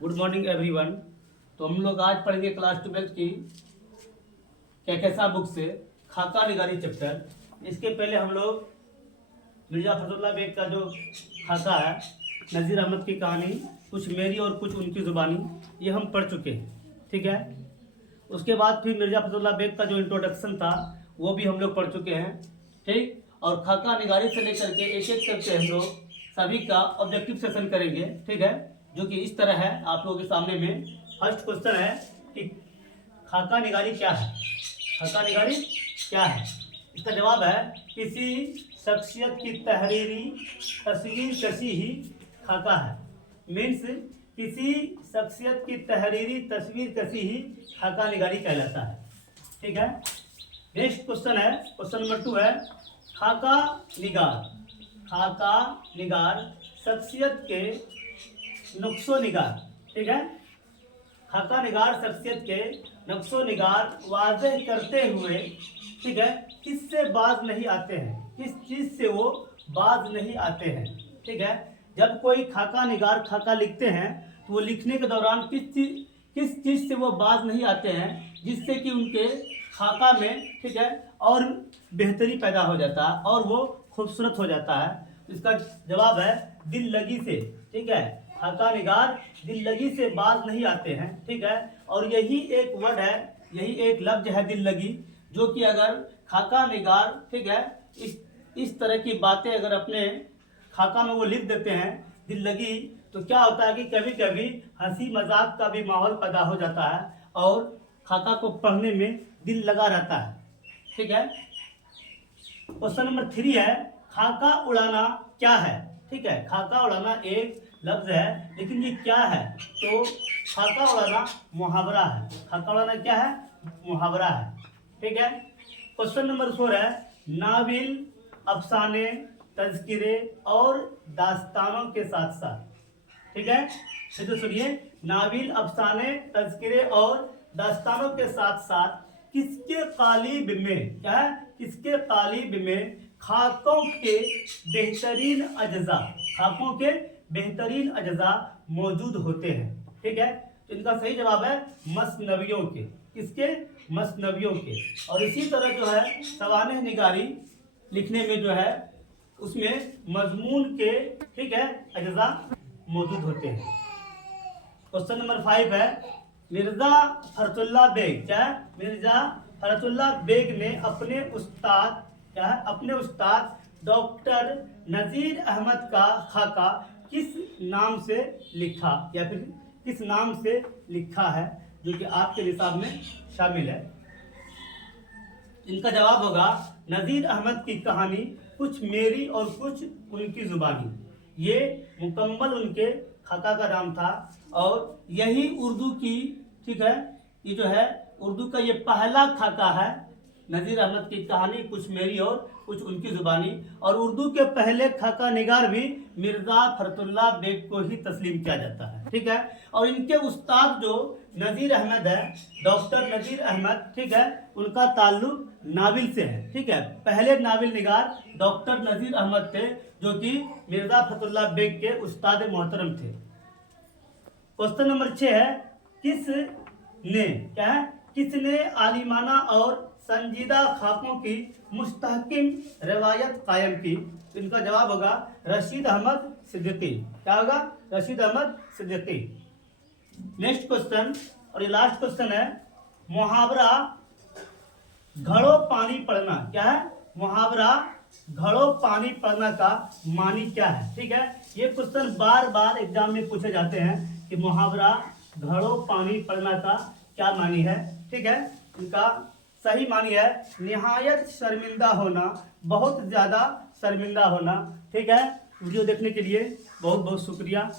Good morning everyone. तो हम लोग आज पढ़ेंगे क्लास 12 की कैकेसा बुक से खाका निगारी चैप्टर। इसके पहले हम लोग मिर्जा फजलुल्लाह बेग का जो खाका है, नज़ीर अहमद की कहानी, कुछ मेरी और कुछ उनकी ज़ुबानी, ये हम पढ़ चुके हैं। ठीक है। उसके बाद फिर मिर्जा फजलुल्लाह बेग का जो इंट्रोडक्शन था वो भी हम लोग पढ़ चुके हैं। ठीक। और खाका निगारी से लेकर के एक एक करके हम लोग सभी का ऑब्जेक्टिव सेशन करेंगे। ठीक है, जो कि इस तरह है आप लोगों के सामने में। फर्स्ट क्वेश्चन है कि खाका निगारी क्या है। खाका निगारी क्या है? इसका जवाब है किसी शख्सियत की तहरीरी तस्वीर कशी ही खाका है। मीन्स किसी शख्सियत की तहरीरी तस्वीर कशी ही खाका निगारी कहलाता है। ठीक है। नेक्स्ट क्वेश्चन है, क्वेश्चन नंबर 2 है खाका निगार। खाका निगार शख्सियत के नुक्सो निगार। ठीक है। खाका निगार शख्सियत के नक्शो निगार वाज़ेह करते हुए, ठीक है, किससे बाज नहीं आते हैं, किस चीज़ से वो बाज नहीं आते हैं। ठीक है। जब कोई खाका निगार खाका लिखते हैं तो वो लिखने के दौरान किस चीज़ से वो बाज नहीं आते हैं, जिससे कि उनके खाका में, ठीक है, और बेहतरी पैदा हो जाता है और वो खूबसूरत हो जाता है। इसका जवाब है दिल लगी से। ठीक है। खाका निगार दिल लगी से बाज नहीं आते हैं। ठीक है। और यही एक वर्ड है, यही एक लफ्ज है दिल लगी, जो कि अगर खाका निगार, ठीक है, इस तरह की बातें अगर अपने खाका में वो लिख देते हैं दिल लगी, तो क्या होता है कि कभी कभी हंसी मजाक का भी माहौल पैदा हो जाता है और खाका को पढ़ने में दिल लगा रहता है। ठीक है। क्वेश्चन नंबर 3 है खाका उड़ाना क्या है। ठीक है। खाका उड़ाना एक लफ्ज है, लेकिन ये क्या है? तो खाका उड़ाना मुहावरा है। खाका उड़ाना क्या है? मुहावरा है। ठीक है। क्वेश्चन नंबर 4 है नाविल, अफसाने, तज़किरे और दास्तानों के साथ साथ। ठीक है। तो सुनिए, नाविल, अफसाने, तज़किरे और दास्तानों के साथ साथ किसके कालिब में, क्या है, किसके कालिब में खाकों के बेहतरीन अज्जा, खाकों के बेहतरीन अज्जा मौजूद होते हैं। ठीक है। तो इनका सही जवाब है मसनवियों के। किसके? मसनवियों के। और इसी तरह जो है सवानेह निगारी लिखने में जो है उसमें मजमून के, ठीक है, अज्जा मौजूद होते हैं। क्वेश्चन नंबर 5 है मिर्जा फरतुल्लाह बेग, क्या है, मिर्जा फरतुल्लाह बेग ने अपने उस्ताद, क्या है, अपने उस्ताद डॉक्टर नज़ीर अहमद का खाका किस नाम से लिखा, या फिर किस नाम से लिखा है, जो कि आपके निसाब में शामिल है। इनका जवाब होगा नज़ीर अहमद की कहानी, कुछ मेरी और कुछ उनकी ज़ुबानी। ये मुकम्मल उनके खाका का नाम था और यही उर्दू की, ठीक है, ये जो है उर्दू का ये पहला खाका है, नज़ीर अहमद की कहानी, कुछ मेरी और कुछ उनकी ज़ुबानी। और उर्दू के पहले खाका निगार भी मिर्ज़ा फरतुल्लाह बेग को ही तस्लीम किया जाता है। ठीक है। और इनके उस्ताद जो नज़ीर अहमद है, डॉक्टर नज़ीर अहमद, ठीक है, उनका ताल्लुक नाविल से है। ठीक है। पहले नाविल निगार डॉक्टर नज़ीर अहमद थे, जो कि मिर्ज़ा फरतुल्लाह बेग के उस्ताद मोहतरम थे। क्वेश्चन नंबर 6 है किस ने, क्या है, किसने आलिमाना और संजीदा खाकों की मुस्तहकिम रवायत कायम की। इनका जवाब होगा रशीद अहमद सिद्दीकी। क्या होगा? रशीद अहमद सिद्दीकी। नेक्स्ट क्वेश्चन और ये लास्ट क्वेश्चन है मुहावरा घड़ो पानी पड़ना। क्या है? मुहावरा घड़ो पानी पड़ना का मानी क्या है। ठीक है। ये क्वेश्चन बार बार एग्जाम में पूछे जाते हैं कि मुहावरा घड़ो पानी पड़ना का क्या मानी है। ठीक है। इनका सही मानी है निहायत शर्मिंदा होना, बहुत ज़्यादा शर्मिंदा होना। ठीक है। वीडियो देखने के लिए बहुत बहुत शुक्रिया।